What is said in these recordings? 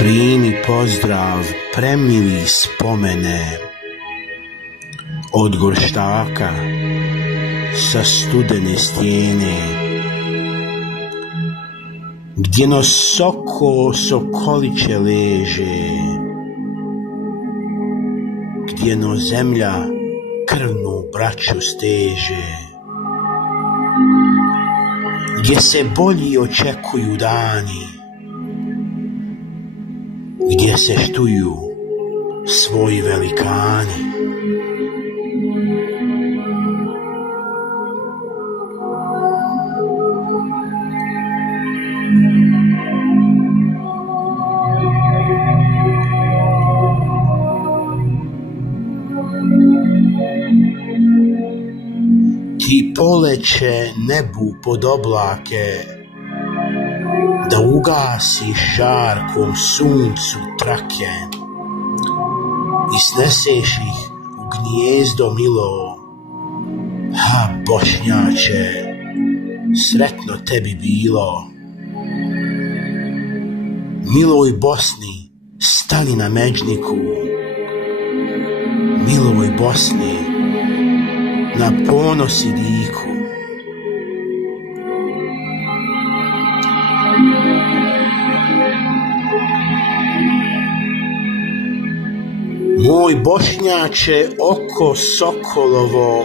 Primi pozdrav, premili spomene od gorštaka sa studene stijene, gdje nosoko sokoliće leže, gdje no zemlja krvnu braću steže, gdje se bolji očekuju dani, gdje se štuju svoji velikani. Ti poleće nebu pod oblake, da ugasi žarkom suncu trake i sneseš ih u gnijezdo milo. Ha, Bošnjače, sretno tebi bilo. Miloj Bosni, stani na međniku, miloj Bosni, na ponosi diku. Moj Bošnjače, oko sokolovo,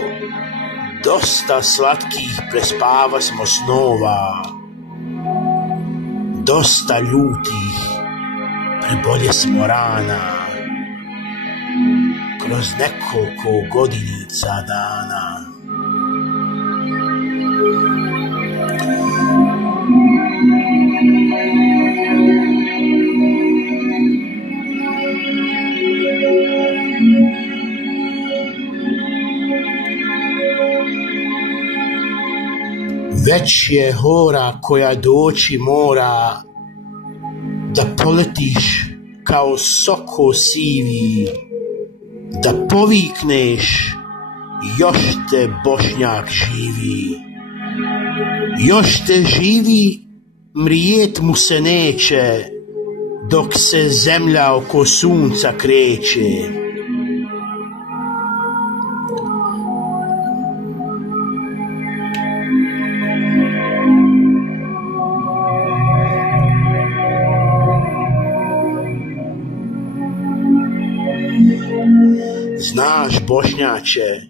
dosta slatkih prespava smo snova, dosta ljutih prebolje smo rana, kroz nekoliko godinica dana. Već je hora koja doći mora, da poletiš kao soko sivi, da povikneš još te Bošnjak živi. Još te živi, mrijet mu se neće, dok se zemlja oko sunca kreće. Znaš, Bošnjače,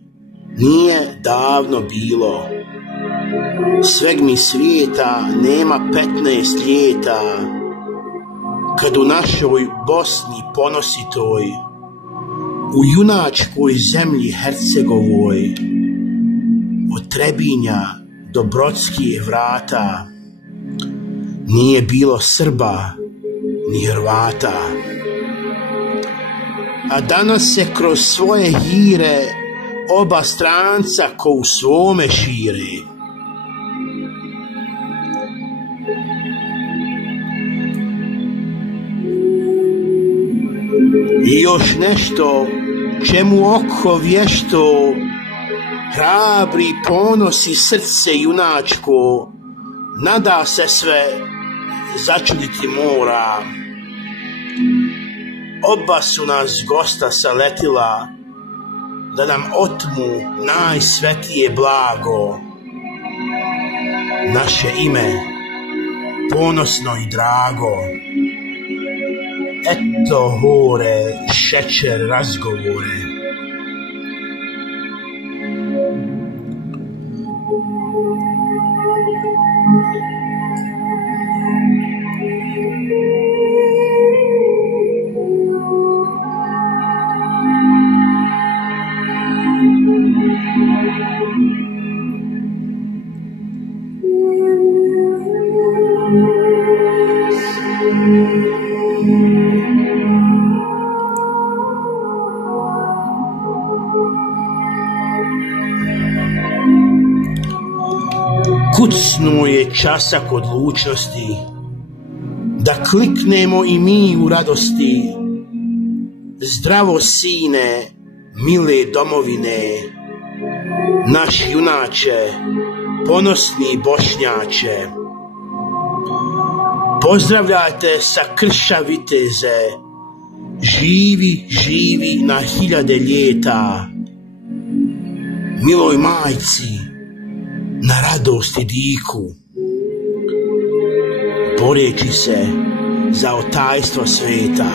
nije davno bilo, sveg mi svijeta nema 15 ljeta, kad u našoj Bosni ponositoj, u junačkoj zemlji Hercegovoj, od Trebinja do Brodskih vrata, nije bilo Srba ni Hrvata. A danas se kroz svoje hire oba stranca ko u svome šire. I još nešto čemu oko vješto, hrabri ponosi srce junačko, nada se sve začuditi mora. Oba su nas gosta saletila, da nam otmu najsvetije blago, naše ime ponosno i drago. Eto hore, šećer razgovore. Samo je časak odlučnosti, da kliknemo i mi u radosti. Zdravo sine, mile domovine, naš junače, ponosni Bošnjače. Pozdravljajte sa krša viteze, živi, živi na hiljade ljeta. Miloj majci, na radost i diku, boreći se za otajstvo sveta.